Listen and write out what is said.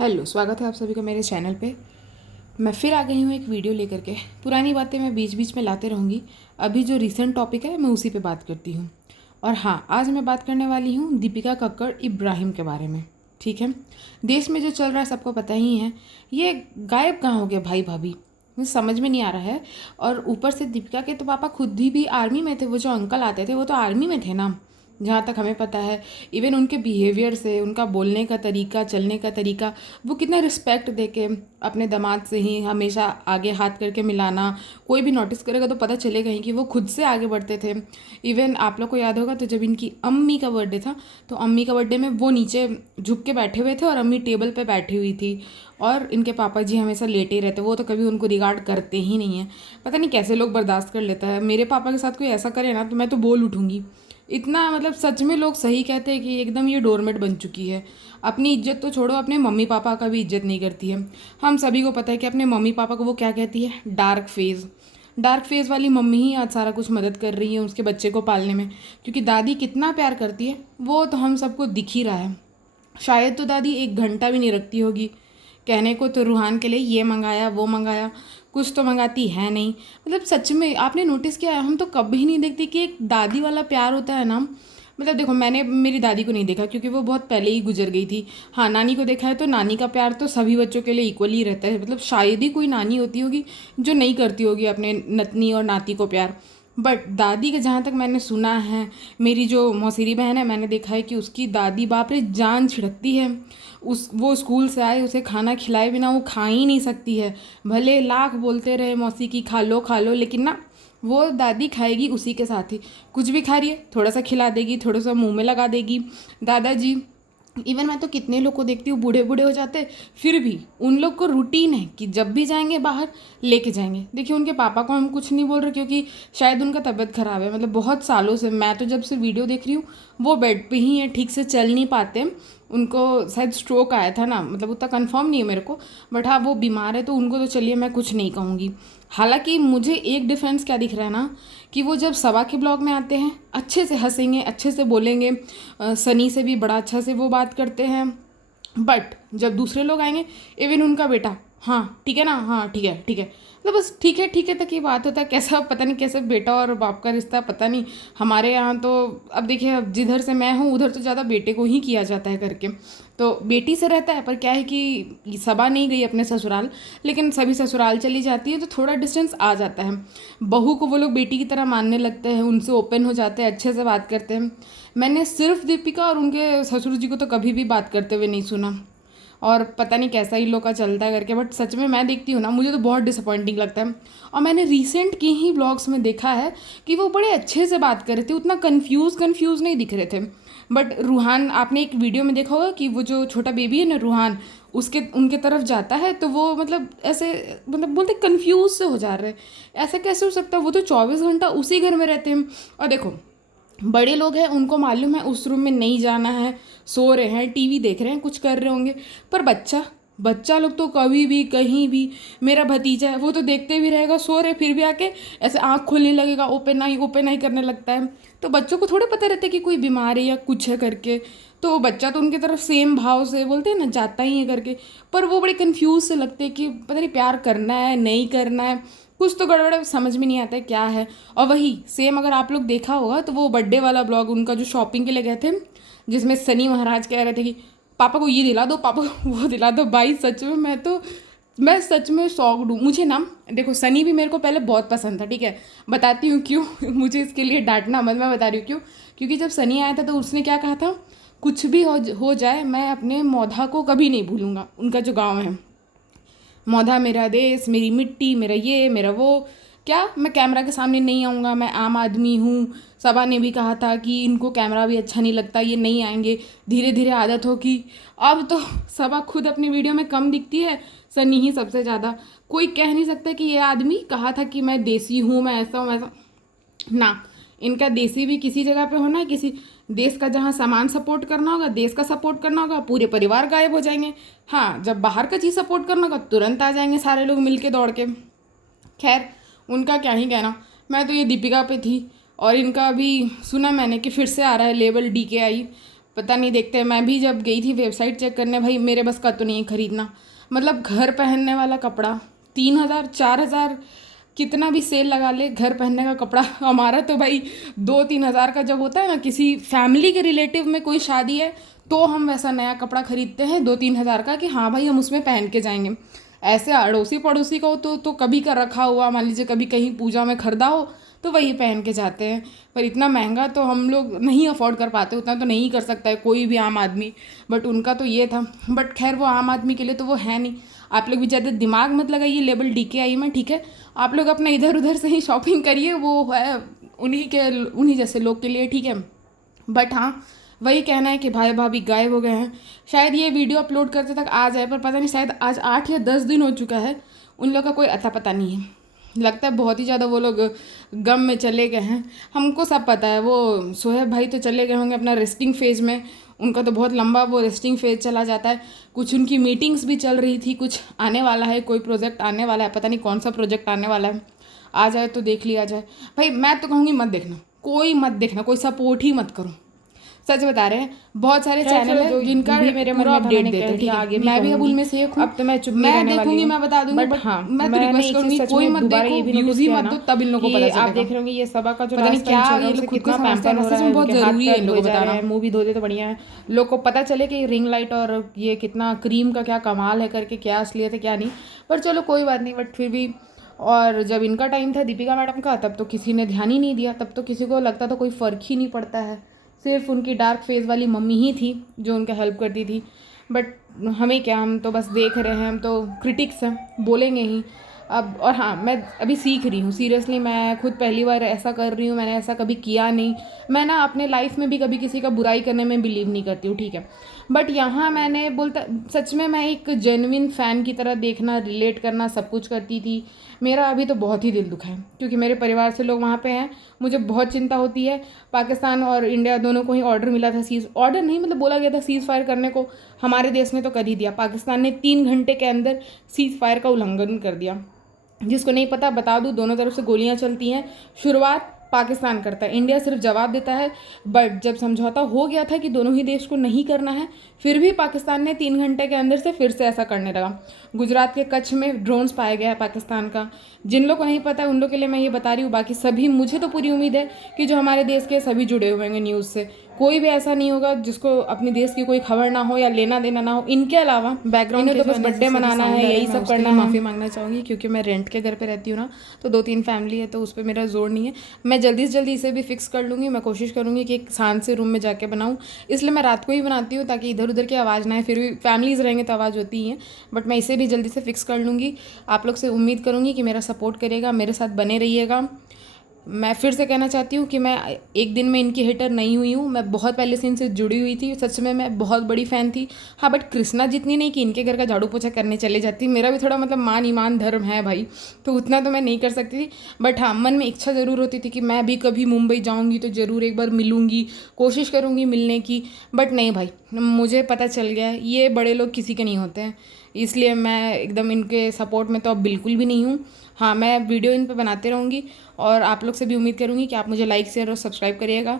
Hello, स्वागत है आप सभी का मेरे चैनल पे। मैं फिर आ गई हूँ एक वीडियो लेकर के। पुरानी बातें मैं बीच बीच में लाते रहूँगी। अभी जो रीसेंट टॉपिक है मैं उसी पे बात करती हूँ। और हाँ, आज मैं बात करने वाली हूँ दीपिका कक्कड़ इब्राहिम के बारे में। ठीक है, देश में जो चल रहा है सबको पता ही है। ये गायब कहाँ हो गया भाई भाभी, मुझे समझ में नहीं आ रहा है। और ऊपर से दीपिका के तो पापा खुद भी आर्मी में थे। वो जो अंकल आते थे वो तो आर्मी में थे ना, जहाँ तक हमें पता है। इवन उनके बिहेवियर से, उनका बोलने का तरीका, चलने का तरीका, वो कितना रिस्पेक्ट दे के अपने दामाद से ही हमेशा आगे हाथ करके मिलाना। कोई भी नोटिस करेगा तो पता चलेगा ही कि वो खुद से आगे बढ़ते थे। इवन आप लोग को याद होगा तो जब इनकी अम्मी का बर्थडे था तो अम्मी का बर्थडे में वो नीचे झुक के बैठे हुए थे और अम्मी टेबल पे बैठी हुई थी। और इनके पापा जी हमेशा लेटे ही रहते, वो तो कभी उनको रिगार्ड करते ही नहीं है। पता नहीं कैसे लोग बर्दाश्त कर लेता है। मेरे पापा के साथ कोई ऐसा करे ना तो मैं तो बोल उठूँगी। इतना मतलब सच में लोग सही कहते हैं कि एकदम ये डोरमेट बन चुकी है। अपनी इज्जत तो छोड़ो, अपने मम्मी पापा का भी इज्जत नहीं करती है। हम सभी को पता है कि अपने मम्मी पापा को वो क्या कहती है, डार्क फेज़। डार्क फेज़ वाली मम्मी ही आज सारा कुछ मदद कर रही है उसके बच्चे को पालने में। क्योंकि दादी कितना प्यार करती है वो तो हम सबको दिख ही रहा है। शायद तो दादी एक घंटा भी नहीं रखती होगी कहने को तो रूहान के लिए ये मंगाया वो मंगाया, कुछ तो मंगाती है नहीं। मतलब सच में आपने नोटिस किया है, हम तो कभी नहीं देखते कि एक दादी वाला प्यार होता है ना। मतलब देखो, मैंने मेरी दादी को नहीं देखा क्योंकि वो बहुत पहले ही गुजर गई थी। हाँ, नानी को देखा है तो नानी का प्यार तो सभी बच्चों के लिए इक्वली रहता है। मतलब शायद ही कोई नानी होती होगी जो नहीं करती होगी अपने नतनी और नाती को प्यार। बट दादी का जहाँ तक मैंने सुना है, मेरी जो मौसेरी बहन है, मैंने देखा है कि उसकी दादी बाप रे जान छिड़कती है। वो स्कूल से आए उसे खाना खिलाए बिना वो खा ही नहीं सकती है। भले लाख बोलते रहे मौसी की खा लो, लेकिन ना, वो दादी खाएगी उसी के साथ ही। कुछ भी खा रही है थोड़ा सा खिला देगी, थोड़ा सा मुंह में लगा देगी। दादाजी, इवन मैं तो कितने लोग को देखती हूँ बूढ़े बूढ़े हो जाते, फिर भी उन लोग को रूटीन है कि जब भी जाएंगे बाहर लेके जाएंगे। देखिए, उनके पापा को हम कुछ नहीं बोल रहे क्योंकि शायद उनका तबीयत ख़राब है। मतलब बहुत सालों से, मैं तो जब से वीडियो देख रही हूँ वो बेड पे ही हैं, ठीक से चल नहीं पाते। उनको शायद स्ट्रोक आया था ना, मतलब उतना कंफर्म नहीं है मेरे को। बट हाँ, वो बीमार है तो उनको तो चलिए मैं कुछ नहीं कहूँगी। हालांकि मुझे एक डिफरेंस क्या दिख रहा है ना, कि वो जब सभा के ब्लॉग में आते हैं अच्छे से हंसेंगे, अच्छे से बोलेंगे, सनी से भी बड़ा अच्छा से वो बात करते हैं। बट जब दूसरे लोग आएंगे, इवन उनका बेटा, हाँ ठीक है ना, हाँ ठीक है, मतलब बस ठीक है तक ये बात होता है। कैसा पता नहीं, कैसे बेटा और बाप का रिश्ता पता नहीं। हमारे यहाँ तो अब देखिए, अब जिधर से मैं हूँ उधर तो ज़्यादा बेटे को ही किया जाता है करके, तो बेटी से रहता है। पर क्या है कि सबा नहीं गई अपने ससुराल, लेकिन सभी ससुराल चली जाती है तो थोड़ा डिस्टेंस आ जाता है। बहू को वो लोग बेटी की तरह मानने लगते हैं, उनसे ओपन हो जाते हैं, अच्छे से बात करते हैं। मैंने सिर्फ दीपिका और उनके ससुर जी को तो कभी भी बात करते हुए नहीं सुना। और पता नहीं कैसा इन लोग का चलता है करके, बट सच में मैं देखती हूँ ना, मुझे तो बहुत डिसअपॉइंटिंग लगता है। और मैंने रिसेंट की ही ब्लॉग्स में देखा है कि वो बड़े अच्छे से बात कर रहे थे, उतना कन्फ्यूज़ नहीं दिख रहे थे। बट रूहान, आपने एक वीडियो में देखा होगा कि वो जो छोटा बेबी है ना रूहान, उसके उनके तरफ जाता है तो वो मतलब ऐसे, मतलब बोलते कन्फ्यूज से हो जा रहे हैं। ऐसा कैसे हो सकता है, वो तो 24 घंटा उसी घर में रहते हैं। और देखो, बड़े लोग हैं, उनको मालूम है उस रूम में नहीं जाना है, सो रहे हैं, टीवी देख रहे हैं, कुछ कर रहे होंगे। पर बच्चा बच्चा लोग तो कभी भी कहीं भी, मेरा भतीजा है वो तो देखते भी रहेगा, सो रहे फिर भी आके ऐसे आँख खोलने लगेगा, ओपन आई करने लगता है। तो बच्चों को थोड़े पता रहता है कि कोई बीमार है या कुछ है करके। तो बच्चा तो उनकी तरफ सेम भाव से बोलते हैं ना, जाता ही है करके। पर वो बड़े कन्फ्यूज से लगते हैं कि पता नहीं प्यार करना है नहीं करना है, कुछ तो गड़बड़ समझ में नहीं आता है क्या है। और वही सेम अगर आप लोग देखा होगा तो वो बर्थडे वाला ब्लॉग उनका जो शॉपिंग के लिए गए थे, जिसमें सनी महाराज कह रहे थे कि पापा को ये दिला दो, पापा को वो दिला दो। भाई सच में मैं सच में शॉक्ड हूँ। मुझे ना, देखो सनी भी मेरे को पहले बहुत पसंद था, ठीक है, बताती हूँ क्यों। मुझे इसके लिए डांटना मत, मैं बता रही हूँ क्यों। क्योंकि जब सनी आया था तो उसने क्या कहा था, कुछ भी हो जाए मैं अपने मौधा को कभी नहीं भूलूंगा। उनका जो गाँव है मौधा, मेरा देश, मेरी मिट्टी, मेरा ये मेरा वो, क्या मैं कैमरा के सामने नहीं आऊँगा, मैं आम आदमी हूँ। सबा ने भी कहा था कि इनको कैमरा भी अच्छा नहीं लगता, ये नहीं आएंगे, धीरे धीरे आदत होगी। अब तो सबा खुद अपनी वीडियो में कम दिखती है, सनी ही सबसे ज़्यादा। कोई कह नहीं सकता कि ये आदमी कहा था कि मैं देसी हूँ, मैं ऐसा हूँ ऐसा ना। इनका देसी भी किसी जगह पे होना है, किसी देश का जहाँ सामान सपोर्ट करना होगा, देश का सपोर्ट करना होगा, पूरे परिवार गायब हो जाएंगे। हाँ, जब बाहर का चीज़ सपोर्ट करना होगा तुरंत आ जाएंगे सारे लोग मिल के दौड़ के। खैर, उनका क्या ही कहना। मैं तो ये दीपिका पे थी। और इनका अभी सुना मैंने कि फिर से आ रहा है लेबल DKI। पता नहीं, देखते। मैं भी जब गई थी वेबसाइट चेक करने, भाई मेरे बस का तो नहीं है खरीदना। मतलब घर पहनने वाला कपड़ा 3,000 4,000, कितना भी सेल लगा ले, घर पहनने का कपड़ा हमारा तो भाई 2-3 हज़ार का। जब होता है ना किसी फैमिली के रिलेटिव में कोई शादी है, तो हम वैसा नया कपड़ा खरीदते हैं 2-3 हज़ार का, कि हाँ भाई हम उसमें पहन के जाएंगे। ऐसे अड़ोसी पड़ोसी का हो तो कभी का रखा हुआ, मान लीजिए कभी कहीं पूजा में खरीदा हो तो वही पहन के जाते हैं। पर इतना महंगा तो हम लोग नहीं अफोर्ड कर पाते, उतना तो नहीं कर सकता है कोई भी आम आदमी। बट उनका तो ये था। बट खैर वो आम आदमी के लिए तो वो है नहीं। आप लोग भी ज़्यादा दिमाग मत लगाइए लेबल DKI में, ठीक है। आप लोग अपना इधर उधर से ही शॉपिंग करिए, वो है उन्हीं जैसे लोग के लिए, ठीक है। बट हाँ, वही कहना है कि भाई भाभी गायब हो गए हैं। शायद ये वीडियो अपलोड करते तक आ जाए, पर पता नहीं, शायद आज 8 या 10 दिन हो चुका है। उन लोग का कोई अता पता नहीं है। लगता है बहुत ही ज़्यादा वो लोग गम में चले गए हैं। हमको सब पता है, वो सोहेब भाई तो चले गए होंगे अपना रेस्टिंग फेज में। उनका तो बहुत लंबा वो रेस्टिंग फेज चला जाता है। कुछ उनकी मीटिंग्स भी चल रही थी, कुछ आने वाला है, कोई प्रोजेक्ट आने वाला है, पता नहीं कौन सा प्रोजेक्ट आने वाला है। आ जाए तो देख लिया जाए। भाई मैं तो कहूँगी मत देखना, कोई मत देखना, कोई सपोर्ट ही मत करो। सच बता रहे हैं, बहुत सारे चैनल है जिनका भी मेरे मन पूरा में था, अपडेट मैंने देते कह हैं, ठीक दिया, है। आगे भी मैं भी अब कहूंगी। उनमें से एक हूँ। अब तो मैं चुप नहीं मैं रहने वाली देखूंगी, हूँ। मैं बता दूंगी, बट बट हाँ, मैं तो रिक्वेस्ट एक करूंगी, चीज़ सच कोई में मत दोबारा देखो, ये भी व्यूज नोटिस ही किया मत ना दो, तब इन लोगों को कि पता आप चलेगा। देख रहे होंगे ये सबा का जो पता नहीं लास्ट टाइम क्या चल रहा है ये उसे लोग खुद को कितना समझते हैं पैम्पर ना, हो रहा सच है, में बहुत उनके हाथ ज़रूरी है पैर इन धोए लोगों को जा रहे बताना। हैं, मुंह भी धो दे तो बढ़िया है। लोग को पता चले कि रिंग लाइट और ये कितना क्रीम का क्या कमाल है करके, क्या असलियत है क्या नहीं। पर चलो कोई बात नहीं, बट फिर भी। और जब इनका टाइम था दीपिका मैडम का, तब तो किसी ने ध्यान ही नहीं दिया, तब तो किसी को लगता था कोई फ़र्क ही नहीं पड़ता है। सिर्फ उनकी डार्क फेस वाली मम्मी ही थी जो उनका हेल्प करती थी। बट हमें क्या, हम तो बस देख रहे हैं, हम तो क्रिटिक्स हैं, बोलेंगे ही अब। और हाँ, मैं अभी सीख रही हूँ सीरियसली। मैं खुद पहली बार ऐसा कर रही हूँ, मैंने ऐसा कभी किया नहीं। मैं ना अपने लाइफ में भी कभी किसी का बुराई करने में बिलीव नहीं करती हूँ, ठीक है। बट यहाँ मैंने बोलता, सच में मैं एक जेन्युइन फ़ैन की तरह देखना, रिलेट करना, सब कुछ करती थी। मेरा अभी तो बहुत ही दिल दुखा है, क्योंकि मेरे परिवार से लोग वहाँ पे हैं। मुझे बहुत चिंता होती है। पाकिस्तान और इंडिया दोनों को ही ऑर्डर मिला था, सीज़ ऑर्डर नहीं, मतलब बोला गया था सीज़ फायर करने को। हमारे देश ने तो कर ही दिया, पाकिस्तान ने 3 घंटे के अंदर सीज़ फायर का उल्लंघन कर दिया। जिसको नहीं पता बता दूँ, दोनों तरफ से गोलियां चलती हैं। शुरुआत पाकिस्तान करता है, इंडिया सिर्फ जवाब देता है। बट जब समझौता हो गया था कि दोनों ही देश को नहीं करना है, फिर भी पाकिस्तान ने 3 घंटे के अंदर से फिर से ऐसा करने लगा। गुजरात के कच्छ में ड्रोन्स पाया गया है पाकिस्तान का। जिन लोग को नहीं पता है उन लोग के लिए मैं ये बता रही हूँ, बाकी सभी, मुझे तो पूरी उम्मीद है कि जो हमारे देश के सभी जुड़े हुए होंगे न्यूज़ से, कोई भी ऐसा नहीं होगा जिसको अपने देश की कोई खबर ना हो या लेना देना ना हो। इनके अलावा बैकग्राउंड इन्हें तो बस बर्थडे मनाना है, यही सब करना है। माफ़ी मांगना चाहूँगी क्योंकि मैं रेंट के घर पे रहती हूँ ना, तो 2-3 फैमिली है, तो उस पर मेरा जोर नहीं है। मैं जल्दी से जल्दी इसे भी फिक्स कर लूँगी। मैं कोशिश करूँगी कि एक शांत से रूम में जाके बनाऊँ, इसलिए मैं रात को ही बनाती हूँ ताकि इधर उधर की आवाज़ ना आए। फिर भी फैमिलीज़ रहेंगे तो आवाज़ होती ही है। बट मैं इसे भी जल्दी से फिक्स कर लूँगी। आप लोग से उम्मीद करूँगी कि मेरा सपोर्ट करिएगा, मेरे साथ बने रहिएगा। मैं फिर से कहना चाहती हूँ कि मैं एक दिन में इनकी हेटर नहीं हुई हूँ। मैं बहुत पहले से इनसे जुड़ी हुई थी, सच में मैं बहुत बड़ी फ़ैन थी। हाँ, बट कृष्णा जितनी नहीं कि इनके घर का झाड़ू पोछा करने चले जाती। मेरा भी थोड़ा मतलब मान ईमान धर्म है भाई, तो उतना तो मैं नहीं कर सकती थी। बट हाँ, मन में इच्छा ज़रूर होती थी कि मैं भी कभी मुंबई जाऊँगी तो ज़रूर एक बार मिलूँगी, कोशिश करूँगी मिलने की। बट नहीं भाई, मुझे पता चल गया है ये बड़े लोग किसी के नहीं होते हैं, इसलिए मैं एकदम इनके सपोर्ट में तो अब बिल्कुल भी नहीं हूँ। हाँ, मैं वीडियो इन पे बनाते रहूँगी और आप लोग से भी उम्मीद करूँगी कि आप मुझे लाइक शेयर और सब्सक्राइब करिएगा।